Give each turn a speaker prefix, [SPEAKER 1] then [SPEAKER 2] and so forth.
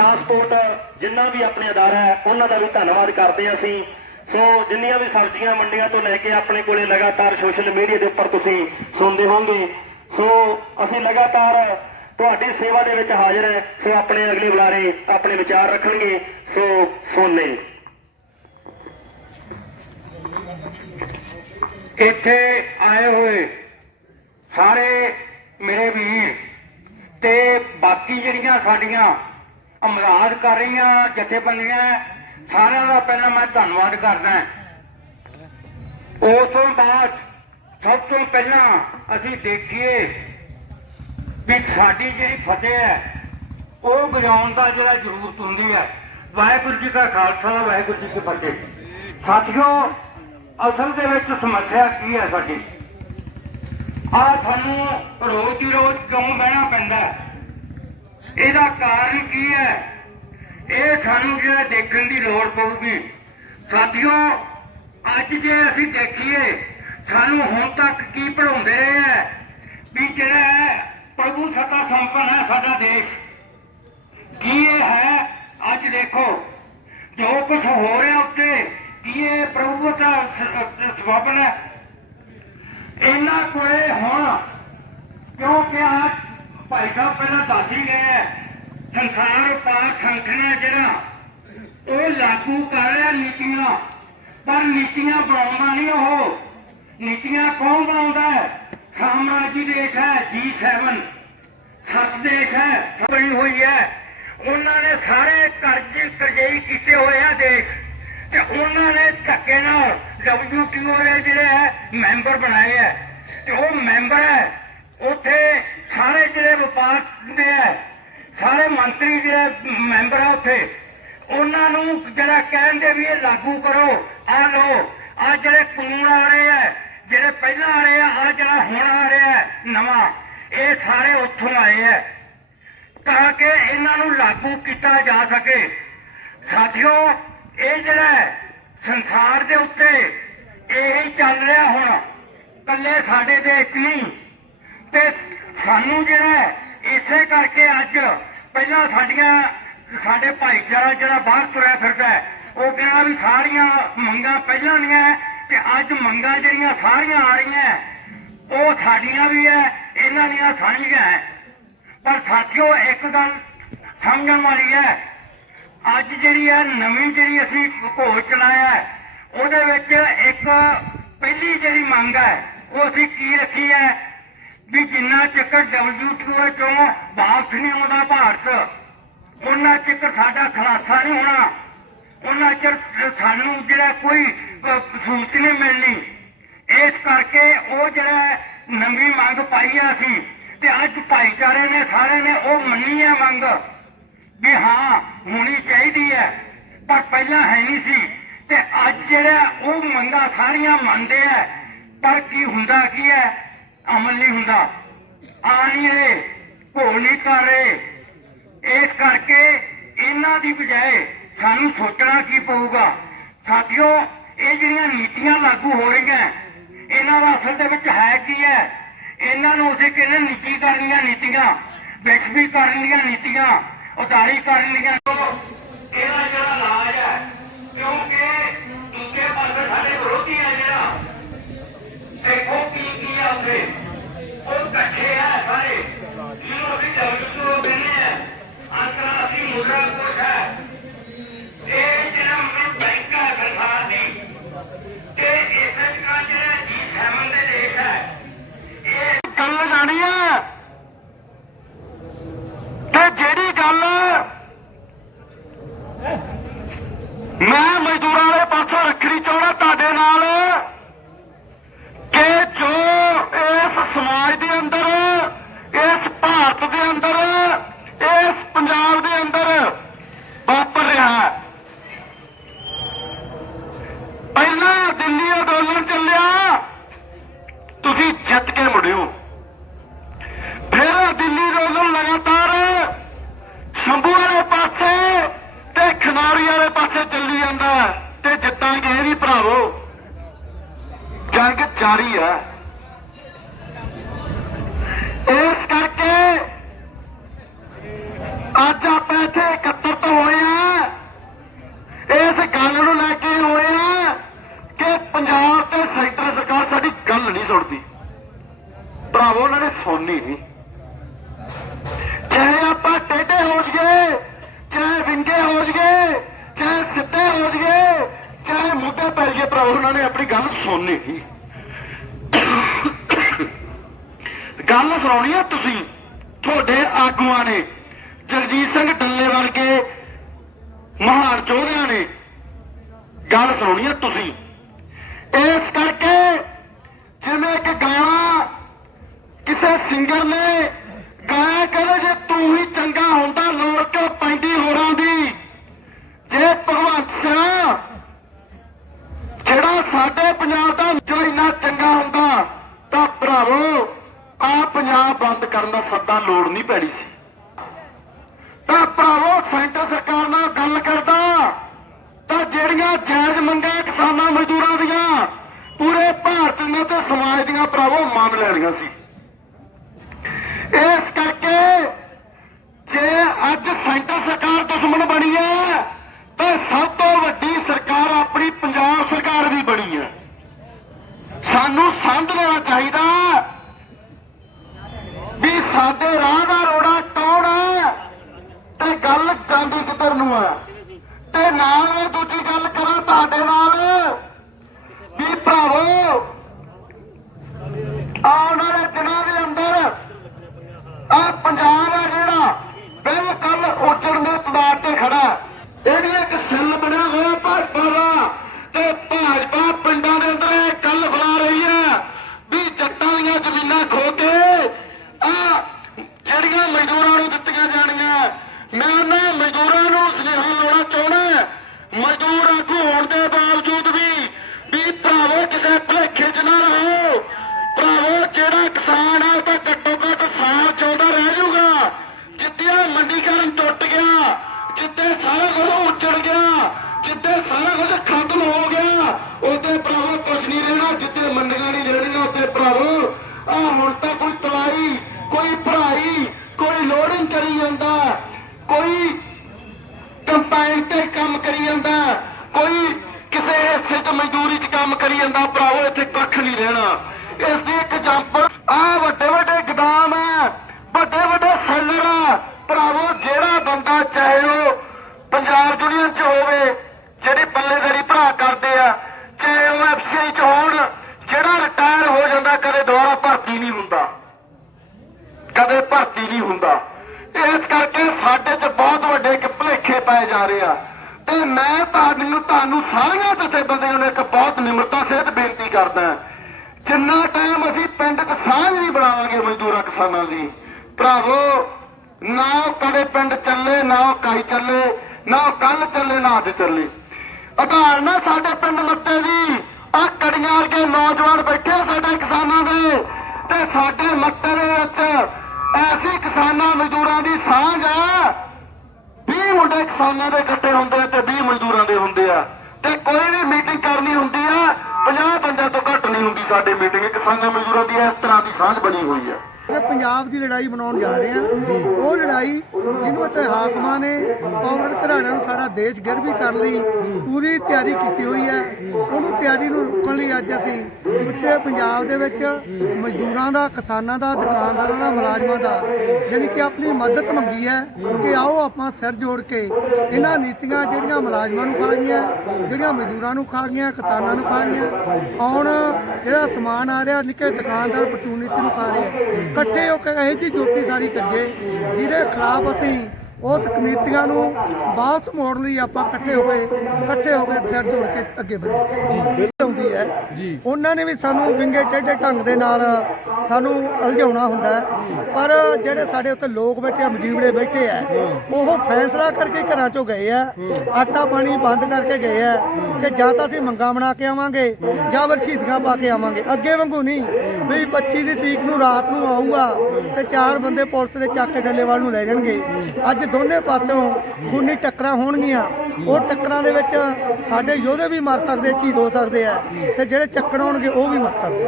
[SPEAKER 1] Transport ਜਿੰਨਾ ਵੀ ਆਪਣੇ ਅਦਾਰਾ ਹੈ, ਉਹਨਾਂ ਦਾ ਵੀ ਧੰਨਵਾਦ ਕਰਦੇ ਹਾਂ ਅਸੀਂ। ਸੋ, ਜਿੰਨੀਆਂ ਵੀ ਸਬਜ਼ੀਆਂ, ਮੰਡੀਆਂ ਤੋਂ ਲੈ ਕੇ ਆਪਣੇ ਕੋਲੇ ਲਗਾਤਾਰ ਸੋਸ਼ਲ ਮੀਡੀਆ ਦੇ ਉੱਪਰ ਤੁਸੀਂ ਸੁਣਦੇ ਹੋਵੋਗੇ। ਸੋ, ਅਸੀਂ ਲਗਾਤਾਰ ਤੁਹਾਡੀ ਸੇਵਾ ਦੇ ਵਿੱਚ ਹਾਜ਼ਰ ਹੈ। ਸੋ, ਆਪਣੇ ਅਗਲੇ ਬੁਲਾਰੇ ਆਪਣੇ ਵਿਚਾਰ ਰੱਖਣਗੇ। ਸੋ ਸੋਨੇ
[SPEAKER 2] ਇੱਥੇ ਆਏ ਹੋਏ ਸਾਰੇ ਮੇਰੇ ਵੀਰ ਤੇ ਬਾਕੀ ਜਿਹੜੀਆਂ ਸਾਡੀਆਂ ਅਮਰਾਦ ਕਰ ਰਹੀਆਂ, ਜਥੇਬੰਦੀਆਂ, ਸਾਰਿਆਂ ਦਾ ਪਹਿਲਾਂ ਮੈਂ ਧੰਨਵਾਦ ਕਰਦਾ ਉਸ ਤੋਂ ਬਾਅਦ ਸਭ ਤੋਂ ਪਹਿਲਾਂ ਅਸੀਂ ਦੇਖੀਏ ਵੀ ਸਾਡੀ ਜਿਹੜੀ ਫਤਿਹ ਹੈ, ਉਹ ਗਜਾਉਣ ਦਾ ਜਿਹੜਾ ਜ਼ਰੂਰਤ ਹੁੰਦੀ ਹੈ। ਵਾਹਿਗੁਰੂ ਜੀ ਕਾ ਖਾਲਸਾ, ਵਾਹਿਗੁਰੂ ਜੀ ਕੀ ਫਤਿਹ। ਸਾਥੀਓ, ਅਸਲ ਦੇ ਵਿੱਚ ਸਮੱਸਿਆ ਕੀ ਹੈ ਸਾਡੀ? ਆ ਤੁਹਾਨੂੰ ਰੋਜ਼ ਹੀ ਰੋਜ਼ ਕਿਉਂ ਬਹਿਣਾ ਪੈਂਦਾ ਹੈ? ਇਹਦਾ ਕਾਰਨ ਕੀ ਹੈ? ਇਹ ਸਾਨੂੰ ਜਿਹੜਾ ਦੇਖਣ ਦੀ ਲੋੜ ਪਊਗੀ। ਸਾਥੀਓ, ਅੱਜ ਜੇ ਅਸੀਂ ਦੇਖੀਏ, ਸਾਨੂੰ ਹੁਣ ਤੱਕ ਕੀ ਪੜਾਉਂਦੇ ਰਹੇ ਹੈ? ਵੀ ਜਿਹੜਾ ਪ੍ਰਭੂ ਸਤਾ ਸੰਪਨ ਹੈ ਸਾਡਾ ਦੇਸ਼। ਕੀ ਇਹ ਹੈ? ਅੱਜ ਦੇਖੋ, ਜੋ ਕੁਝ ਹੋ ਰਿਹਾ ਉੱਤੇ, ਕੀ ਇਹ ਪ੍ਰਭੂਤਾ ਸਵਾਬਨ ਹੈ? ਇਹਨਾਂ ਕੋਲੇ ਹੁਣ, ਕਿਉਂਕਿ ਆ ਭਾਈ ਸਾਹਿਬ ਪਹਿਲਾਂ ਦੱਸ ਹੀ ਗਏ ਹੈ, ਸੰਸਾਰ ਪਾਕ ਸੰਖਣਾ ਜਿਹੜਾ ਉਹ ਲਾਗੂ ਕਰ ਰਿਹਾ ਨੀਤੀਆਂ ਪਰ ਨੀਤੀਆਂ ਬਣਾਉਂਦਾ ਨਹੀਂ ਉਹ। ਨੀਤੀਆਂ ਕੌਣ ਬਣਾਉਂਦਾ ਹੈ? ਸਾਮਰਾਜੀ ਦੇਸ਼ ਹੈ G7 ਸੱਤ ਦੇਸ਼ ਹੈ ਬਣੀ ਹੋਈ ਹੈ। ਉਹਨਾਂ ਨੇ ਸਾਰੇ ਕਰਜ਼ ਕਰਜ਼ਈ ਕੀਤੇ ਹੋਏ ਆ ਦੇਸ਼। ਤੇ ਉਹਨਾਂ ਨੇ ਧੱਕੇ ਨਾਲ WTO ਦੇ ਜਿਹੜੇ ਹੈ ਮੈਂਬਰ ਬਣਾਏ ਹੈ। ਤੇ ਉਹ ਮੈਂਬਰ ਹੈ ਉੱਥੇ ਸਾਰੇ ਜਿਹੜੇ ਵਪਾਰ ਦੇ ਹੈ ਸਾਰੇ ਮੰਤਰੀ ਜਿਹੜੇ ਮੈਂਬਰ ਆ ਉੱਥੇ, ਉਹਨਾਂ ਨੂੰ ਜਿਹੜਾ ਕਹਿੰਦੇ ਵੀ ਇਹ ਲਾਗੂ ਕਰੋ, ਆ ਲੋ ਆ ਜਿਹੜੇ ਕਾਨੂੰਨ ਆ ਰਹੇ ਹੈ ਜਿਹੜੇ ਪਹਿਲਾਂ ਆ ਰਹੇ ਆ ਆ ਜਿਹੜਾ ਹੁਣ ਆ ਰਿਹਾ ਨਵਾਂ, ਇਹ ਸਾਰੇ ਉੱਥੋਂ ਆਏ ਹੈ ਤਾਂ ਕਿ ਇਹਨਾਂ ਨੂੰ ਲਾਗੂ ਕੀਤਾ ਜਾ ਸਕੇ। ਸਾਥੀਓ, ਇਹ ਜਿਹੜਾ ਸੰਸਾਰ ਦੇ ਉੱਤੇ ਇਹ ਹੀ ਚੱਲ ਰਿਹਾ ਹੁਣ ਕੱਲੇ ਸਾਡੇ ਦੇਸ਼ 'ਚ ਨਹੀਂ ਤੇ ਸਾਨੂੰ ਜਿਹੜਾ ਇਸੇ ਕਰਕੇ ਅੱਜ ਪਹਿਲਾਂ ਸਾਡੀਆਂ, ਸਾਡੇ ਭਾਈਚਾਰਾ ਜਿਹੜਾ ਬਾਹਰ ਤੁਰਿਆ ਫਿਰਦਾ ਉਹ ਕਹਿੰਦਾ ਵੀ ਸਾਰੀਆਂ ਮੰਗਾਂ ਪਹਿਲਾਂ ਦੀਆਂ ਤੇ ਅੱਜ ਮੰਗਾਂ ਜਿਹੜੀਆਂ ਸਾਰੀਆਂ ਆ ਰਹੀਆਂ ਉਹ ਸਾਡੀਆਂ ਵੀ ਹੈ, ਇਹਨਾਂ ਦੀਆਂ ਸਾਂਝੀਆਂ ਹੈ। ਪਰ ਸਾਥੀਓ, ਇੱਕ ਗੱਲ ਸਮਝਣ ਵਾਲੀ ਹੈ, ਅੱਜ ਜਿਹੜੀ ਹੈ, ਨਵੀਂ ਜਿਹੜੀ ਅਸੀਂ ਘੋਲ ਚਲਾਇਆ ਉਹਦੇ ਵਿੱਚ ਇੱਕ ਪਹਿਲੀ ਜਿਹੜੀ ਮੰਗ ਹੈ, ਉਹ ਅਸੀਂ ਕੀ ਰੱਖੀ ਹੈ? ਵੀ ਜਿੰਨਾ ਚੱਕਰ WTO ਚੋਂ ਵਾਪਸ ਨਹੀਂ ਆਉਂਦਾ ਭਾਰਤ, ਉਹਨਾਂ ਚੱਕਰ ਸਾਡਾ ਖਲਾਸਾ ਨਹੀਂ ਹੋਣਾ। ਉਹਨਾਂ ਚਿਰ ਸਾਨੂੰ ਜਿਹੜਾ ਕੋਈ ਸਹੂਲਤ ਨਹੀਂ ਮਿਲਣੀ। ਇਸ ਕਰਕੇ ਉਹ ਜਿਹੜਾ ਨਵੀਂ ਮੰਗ ਪਾਈ ਆ ਸੀ ਤੇ ਅੱਜ ਭਾਈਚਾਰੇ ਨੇ ਸਾਰੇ ਨੇ ਉਹ ਮੰਨੀ ਹੈ ਮੰਗ, ਵੀ ਹਾਂ, ਹੋਣੀ ਚਾਹੀਦੀ ਹੈ, ਪਰ ਪਹਿਲਾਂ ਹੈ ਨਹੀਂ ਸੀ। ਤੇ ਅੱਜ ਜਿਹੜਾ ਉਹ ਮੰਗਾਂ ਸਾਰੀਆਂ ਮੰਨਦੇ ਆ, ਪਰ ਕੀ ਹੁੰਦਾ ਕੀ ਹੈ ਅਮਲ ਨਹੀਂ ਹੁੰਦਾ। ਆ ਨਹੀਂ ਰਹੇ ਘੋਲ ਨਹੀਂ ਕਰ ਰਹੇ। ਇਸ ਕਰਕੇ ਇਹਨਾਂ ਦੀ ਬਜਾਏ ਸਾਨੂੰ ਸੋਚਣਾ ਕੀ ਪਊਗਾ? ਸਾਥੀਓ, ਇਹ ਜਿਹੜੀਆਂ ਨੀਤੀਆਂ ਲਾਗੂ ਹੋ ਰਹੀਆਂ, ਇਹਨਾਂ ਦਾ ਅਸਲ ਦੇ ਵਿੱਚ ਹੈ ਕੀ ਹੈ? ਇਹਨਾਂ ਨੂੰ ਅਸੀਂ ਕਹਿੰਦੇ ਨੀਤੀਕਰਨੀਆਂ ਨੀਤੀਆਂ? ਵਿਸ਼ਵੀਕਰਨੀਆਂ ਨੀਤੀਆਂ ਉਦਾਰੀ ਕਰਨ ਦੀਆਂ ਇਹਦਾ ਜਿਹੜਾ ਇਲਾਜ ਹੈ ਕਿਉਂਕਿ ਦੂਜੇ ਪਾਸੇ ਸਾਡੇ ਵਿਰੋਧੀ ਹੈ ਜਿਹੜਾ ਦੇਖੋ ਕੀ ਕੀ ਆ ਉੱਥੇ ਉਹ ਇਕੱਠੇ ਆ ਸਾਰੇ ਜਿਹਨੂੰ ਅਸੀਂ ਡਬਲਯੂਟੀਓ ਕਹਿੰਦੇ ਆ ਅੰਤਰਰਾਸ਼ਟਰੀ ਮੁਦਰਾ ਕੋਸ਼ ਹੈ ਇਹ ਜਿਹੜਾ ਮੈਂ ਬੈਂਕ ਹੈ ਸਰਕਾਰ ਦੀ ਤੇ ਇਸੇ ਤਰ੍ਹਾਂ ਜਿਹੜਾ G7 ਦੇ ਦੇਸ਼ ਹੈ ਇਹ ਗੱਲ ਜਾਣੀ ਹੈ ਤੇ ਜਿਹੜੀ ਗੱਲ ਮੈਂ ਮਜ਼ਦੂਰਾਂ ਵਾਲੇ ਪਾਸੋਂ ਰੱਖਣੀ ਚਾਹੁੰਦਾ ਤੁਹਾਡੇ ਨਾਲ ਕਿ ਜੋ ਇਸ ਸਮਾਜ ਦੇ ਅੰਦਰ ਇਸ ਭਾਰਤ ਦੇ ਅੰਦਰ ਇਸ ਪੰਜਾਬ ਦੇ ਅੰਦਰ ਵਾਪਰ ਰਿਹਾ ਹੈ ਪਹਿਲਾਂ ਦਿੱਲੀ ਅੰਦੋਲਨ ਚੱਲਿਆ ਤੁਸੀਂ ਜਿੱਤ ਫਿਰ ਦਿੱਲੀ ਅੰਦੋਲਨ ਲਗਾਤਾਰ ਸ਼ੰਭੂ ਵਾਲੇ ਪਾਸੇ ਤੇ ਖਨੌਰੀ ਵਾਲੇ ਪਾਸੇ ਚੱਲੀ ਜਾਂਦਾ ਤੇ ਜਿੱਤਾਂਗੇ ਵੀ ਭਰਾਵੋ। ਜੰਗ ਜਾਰੀ ਹੈ। ਇਸ ਕਰਕੇ ਅੱਜ ਆਪਾਂ ਇੱਥੇ ਇਕੱਤਰ
[SPEAKER 1] ਮੱਥੇ ਪੈ ਗਏ ਭਰਾ ਉਹਨਾਂ ਨੇ ਆਪਣੀ ਗੱਲ ਸੁਣਨੀ ਗੱਲ ਸੁਣਾਉਣੀ ਆ ਤੁਸੀਂ, ਤੁਹਾਡੇ ਆਗੂਆਂ ਨੇ, ਜਗਜੀਤ ਸਿੰਘ ਡੱਲੇ ਵਰਗੇ ਮਹਾਨ ਚੋਧਿਆਂ ਨੇ ਗੱਲ ਸੁਣਾਉਣੀ ਆ ਤੁਸੀਂ। ਇਸ ਕਰਕੇ ਜਿਵੇਂ ਇੱਕ ਗਾਣਾ ਕਿਸੇ ਸਿੰਗਰ ਨੇ ਗਾਇਆ ਕਹਿੰਦੇ ਜੇ ਤੂੰ ਹੀ ਚੰਗਾ ਹੁੰਦਾ, ਲੋੜ ਕਿਉਂ ਪੈਂਦੀ ਹੋਰਾਂ ਦੀ? ਜੇ ਭਗਵੰਤ ਸਿੰਘ ਜਿਹੜਾ ਸਾਡੇ ਪੰਜਾਬ ਦਾ ਜੋ ਇੰਨਾ ਚੰਗਾ ਹੁੰਦਾ, ਤਾਂ ਭਰਾਵੋ ਆ ਪੰਜਾਬ ਬੰਦ ਕਰਨ ਦਾ ਸੱਦਾ ਲੋੜ ਨਹੀਂ ਪੈਣੀ ਸੀ। ਤਾਂ ਭਰਾਵੋ, ਸੈਂਟਰ ਸਰਕਾਰ ਨਾਲ ਗੱਲ ਕਰਦਾ, ਤਾਂ ਜਿਹੜੀਆਂ ਜਾਇਜ਼ ਮੰਗਾਂ ਕਿਸਾਨਾਂ ਮਜ਼ਦੂਰਾਂ ਦੀਆਂ, ਪੂਰੇ ਭਾਰਤ ਦੀਆਂ ਤੇ ਸਮਾਜ ਦੀਆਂ ਭਰਾਵੋ ਮੰਨ ਲੈਣੀਆਂ ਸੀ ਇਸ ਕਰਕੇ ਜੇ ਅੱਜ ਸੈਂਟਰ ਸਰਕਾਰ ਦੁਸ਼ਮਣ ਬਣੀ ਹੈ ਤਾਂ ਸਭ ਤੋਂ ਵੱਡੀ ਸਰਕਾਰ ਆਪਣੀ ਪੰਜਾਬ ਸਰਕਾਰ ਵੀ ਬਣੀ ਹੈ ਸਾਨੂੰ ਸਮਝ ਲੈਣਾ ਚਾਹੀਦਾ ਵੀ ਸਾਡੇ ਰਾਹ ਦਾ ਰੋੜਾ ਕੌਣ ਹੈ ਤੇ ਗੱਲ ਜਾਂਦੀ ਕਿੱਧਰ ਨੂੰ ਆ? ਤੇ ਨਾਲ ਮੈਂ ਦੂਜੀ ਗੱਲ ਕਰਾਂ ਤੁਹਾਡੇ ਨਾਲ। ਵੀ ਭਰਾਵੋ, ਆਉਣ ਵਾਲੇ ਦਿਨਾਂ ਦੇ ਅੰਦਰ ਆ ਪੰਜਾਬ ਹੈ ਜਿਹੜਾ ਬਿਲਕੁਲ ਉਜੜਨ ਦੇ ਤਦਾਰ ਤੇ ਖੜਾ ਹੈ। ਇਹ ਵੀ ਇੱਕ ਸੈੱਲ ਬਣਿਆ ਹੋਇਆ ਭਾਜਪਾ ਦਾ ਤੇ ਭਾਜਪਾ ਪਿੰਡਾਂ ਦੇ ਅੰਦਰ ਇਹ ਗੱਲ ਫੈਲਾ ਰਹੀ ਹੈ ਵੀ ਜੱਟਾਂ ਦੀਆਂ ਜ਼ਮੀਨਾਂ ਖੋ ਕੇ ਆ ਜਿਹੜੀਆਂ ਮਜ਼ਦੂਰਾਂ ਨੂੰ ਦਿੱਤੀਆਂ ਜਾਣੀਆਂ ਮੈਂ ਉਹਨਾਂ ਮਜ਼ਦੂਰਾਂ ਨੂੰ ਸੁਨੇਹਾ ਲਾਉਣਾ ਚਾਹੁੰਦਾ ਮਜ਼ਦੂਰ ਆਗੂ ਹੋਣ ਦੇ ਬਾਵਜੂਦ ਵੀ ਵੀ ਭਰਾਵੋ ਕਿਸੇ ਭਰਾਵੋ ਜਿਹੜਾ ਬੰਦਾ ਚਾਹੇ ਉਹ ਪੰਜਾਬ ਯੂਨੀਅਨ 'ਚ ਹੋਵੇ, ਜਿਹੜੀ ਪੱਲੇਦਾਰੀ ਭਰਾ ਕਰਦੇ ਆ, ਚਾਹੇ ਉਹ ਐਫਸੀਆਈ 'ਚ ਹੋਣ, ਜਿਹੜਾ ਰਿਟਾਇਰ ਹੋ ਜਾਂਦਾ ਕਦੇ ਦੁਬਾਰਾ ਭਰਤੀ ਨਹੀਂ ਹੁੰਦਾ। ਕਦੇ ਭਰਤੀ ਨਹੀਂ ਹੁੰਦਾ। ਇਸ ਕਰਕੇ ਸਾਡੇ 'ਚ ਬਹੁਤ ਵੱਡੇ ਇੱਕ ਭੁਲੇਖੇ ਪਏ ਜਾ ਰਹੇ ਆ। ਤੇ ਮੈਂ ਤੁਹਾਨੂੰ ਤੁਹਾਨੂੰ ਸਾਰੀਆਂ ਜਥੇਬੰਦੀਆਂ ਨੂੰ ਇੱਕ ਬਹੁਤ ਨਿਮਰਤਾ ਸਹਿਤ ਬੇਨਤੀ ਕਰਦਾ ਜਿੰਨਾ ਟਾਈਮ ਅਸੀਂ ਪਿੰਡ 'ਚ ਸਾਂਝ ਨਹੀਂ ਬਣਾਵਾਂਗੇ ਮਜ਼ਦੂਰਾਂ ਕਿਸਾਨਾਂ ਦੀ, ਭਰਾਵੋ ਨਾ ਉਹ ਕਦੇ ਪਿੰਡ ਚੱਲੇ, ਨਾ ਉਹ ਕਾਈ ਚੱਲੇ, ਨਾ ਉਹ ਕੱਲ ਚੱਲੇ, ਨਾ ਅੱਜ ਚੱਲੇ। ਆਧਾਰ ਨਾ ਸਾਡੇ ਪਿੰਡ ਮੱਤੇ ਦੀ। ਆ ਕੜੀਆਂ ਵਰਗੇ ਨੌਜਵਾਨ ਬੈਠੇ ਸਾਡੇ ਕਿਸਾਨਾਂ ਦੇ। ਤੇ ਸਾਡੇ ਮੱਤੇ ਦੇ ਵਿੱਚ ਐਸੀ ਕਿਸਾਨਾਂ ਮਜ਼ਦੂਰਾਂ ਦੀ ਸਾਂਝ ਆ। 20 ਮੁੰਡੇ ਕਿਸਾਨਾਂ ਦੇ ਇਕੱਠੇ ਹੁੰਦੇ ਆ ਤੇ 20 ਮਜ਼ਦੂਰਾਂ ਦੇ ਹੁੰਦੇ ਆ। ਤੇ ਕੋਈ ਵੀ ਮੀਟਿੰਗ ਕਰਨੀ ਹੁੰਦੀ ਆ 50 ਬੰਦਿਆਂ ਤੋਂ ਘੱਟ ਨਹੀਂ ਹੁੰਦੀ ਸਾਡੇ ਮੀਟਿੰਗ। ਕਿਸਾਨਾਂ ਮਜ਼ਦੂਰਾਂ ਦੀ ਇਸ ਤਰ੍ਹਾਂ ਦੀ ਸਾਂਝ ਬਣੀ ਹੋਈ ਆ।
[SPEAKER 3] ਇਹ ਪੰਜਾਬ ਦੀ ਲੜਾਈ ਬਣਾਉਣ ਜਾ ਰਹੇ ਆ ਉਹ ਲੜਾਈ ਜਿਹਨੂੰ ਇੱਥੇ ਹਾਕਮਾਂ ਨੇ ਕਾਂਗਰਸ ਘਰਾਣਿਆਂ ਨੂੰ ਸਾਡਾ ਦੇਸ਼ ਗਿਰਵੀ ਕਰਨ ਲਈ ਪੂਰੀ ਤਿਆਰੀ ਕੀਤੀ ਹੋਈ ਹੈ। ਉਹਨੂੰ ਤਿਆਰੀ ਨੂੰ ਰੋਕਣ ਲਈ ਅੱਜ ਅਸੀਂ ਸੁੱਚੇ ਪੰਜਾਬ ਦੇ ਵਿੱਚ ਮਜ਼ਦੂਰਾਂ ਦਾ ਕਿਸਾਨਾਂ ਦਾ ਦੁਕਾਨਦਾਰਾਂ ਦਾ ਮੁਲਾਜ਼ਮਾਂ ਦਾ ਜਾਣੀ ਕਿ ਆਪਣੀ ਮਦਦ ਮੰਗੀ ਹੈ ਕਿ ਆਓ ਆਪਾਂ ਸਿਰ ਜੋੜ ਕੇ ਇਹਨਾਂ ਨੀਤੀਆਂ ਜਿਹੜੀਆਂ ਮੁਲਾਜ਼ਮਾਂ ਨੂੰ ਖਾ ਗਈਆਂ ਜਿਹੜੀਆਂ ਮਜ਼ਦੂਰਾਂ ਨੂੰ ਖਾ ਗਈਆਂ ਕਿਸਾਨਾਂ ਨੂੰ ਖਾ ਗਈਆਂ ਆਉਣ ਜਿਹੜਾ ਸਮਾਨ ਆ ਰਿਹਾ ਨਿੱਕੇ ਦੁਕਾਨਦਾਰ ਪਟੂ ਨੀਤੀ ਨੂੰ ਖਾ ਰਹੇ ਇਕੱਠੇ ਹੋ ਕੇ ਇਹ ਜੀ ਜੋਤੀ ਸਾਰੀ ਕਰੀਏ, ਜਿਹਦੇ ਖਿਲਾਫ ਅਸੀਂ ਉਸ ਕਮੇਟੀਆਂ ਨੂੰ ਵਾਪਸ ਮੋੜ ਲਈ ਆਪਾਂ ਇਕੱਠੇ ਹੋ ਕੇ, ਇਕੱਠੇ ਹੋ ਕੇ ਸਿਰ ਜੋੜ ਕੇ ਅੱਗੇ ਵਧੀਏ ਆਉਂਦੀ ਹੈ। ਜੀ। ਉਹਨਾਂ ਨੇ ਵੀ ਸਾਨੂੰ ਵਿੰਗੇ ਟੇਢੇ ਢੰਗ ਦੇ ਨਾਲ ਸਾਨੂੰ ਉਲਝਾਉਣਾ ਹੁੰਦਾ ਹੈ। ਪਰ ਜਿਹੜੇ ਸਾਡੇ ਉੱਤੇ ਲੋਕ ਬੈਠੇ ਆ ਮਜੀਬੜੇ ਬੈਠੇ ਆ ਉਹ ਫੈਸਲਾ ਕਰਕੇ ਘਰਾਂ ਚੋਂ ਗਏ ਆ। ਆਟਾ ਪਾਣੀ ਬੰਦ ਕਰਕੇ ਗਏ ਆ ਕਿ ਜਾਂ ਤਾਂ ਅਸੀਂ ਮੰਗਾ ਬਣਾ ਕੇ ਆਵਾਂਗੇ ਜਾਂ ਫਿਰ ਸ਼ਹੀਦੀਆਂ ਪਾ ਕੇ ਆਵਾਂਗੇ। ਅੱਗੇ ਵਾਂਗੂ ਨਹੀਂ। ਵੀ 25 ਦੀ ਤਰੀਕ ਨੂੰ ਰਾਤ ਨੂੰ ਆਊਗਾ ਤੇ ਚਾਰ ਬੰਦੇ ਪੁਲਿਸ ਦੇ ਚੱਕ ਕੇ ਡੱਲੇਵਾਲ ਨੂੰ ਲੈ ਜਾਣਗੇ। ਅੱਜ ਦੋਨੇ ਪਾਸਿਓਂ ਖੂਨੀ ਟੱਕਰਾਂ ਹੋਣਗੀਆਂ। ਉਹ ਟੱਕਰਾਂ ਦੇ ਵਿੱਚ ਸਾਡੇ ਯੋਧੇ ਵੀ ਮਰ ਸਕਦੇ ਸ਼ਹੀਦ ਹੋ ਸਕਦੇ ਆ। ਤੇ ਜਿਹੜੇ ਚੱਕਰ ਆਉਣਗੇ ਉਹ ਵੀ ਮਰ ਸਕਦੇ